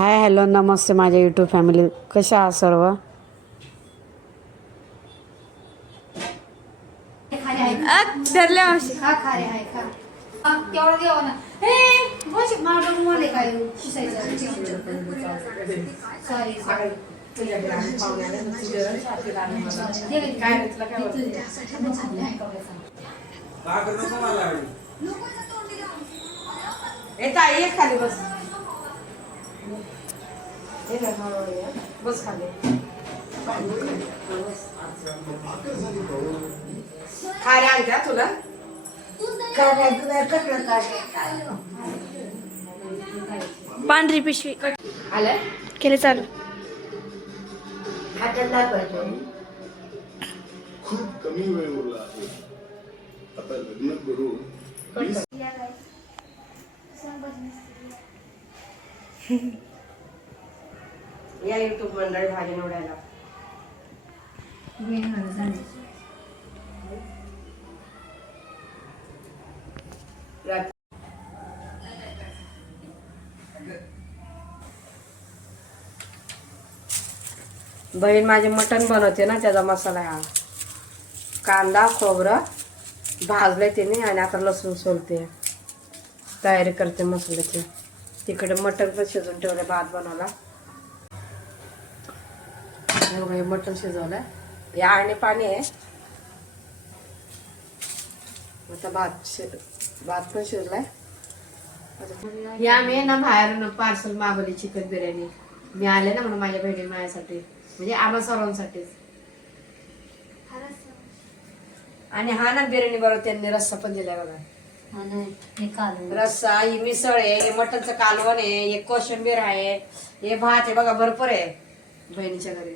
Hi hello नमस्ते माझ्या YouTube family, कशा आहात सर्व? धरल्या मावशी खा खारे आहे खा केवढं देवा ना हे बस माझं मोले काय पुसायचं सॉरी सॉरी खाली बस बस खाली खारे आणत्या तुला पांढरी पिशवी आलं केले चालू. खूप कमी वेळ उरला आहे. आता लग्न करून या यूट्यूब मंडळी भाजी निवडायला. बहीण माझे मटण बनवते ना, त्याचा मसाला हा कांदा खोबरं भाजले तिने आणि आता लसूण सोलते, तयारी करते मसाल्याची. तिकडे मटण पण शिजवून ठेवले, भात बनवला. हे मटण शिजवलंय, या आणि पाणी आहे. आता भात पण शिजलाय. या मी ना बाहेरून पार्सल मागवली चिकन बिर्याणी. मी आले ना म्हणून माझ्या बहिणी माझ्यासाठी, म्हणजे आम्हा सर्वांसाठी. आणि हा ना बिर्याणी बरोबर त्यांनी रस्सा पण दिलाय बघा. रस्सा, ही मिसळ आहे, हे मटनचं कालवण आहे, हे कोशिंबीर आहे, हे भात आहे बघा, भरपूर आहे बहिणीच्या घरी.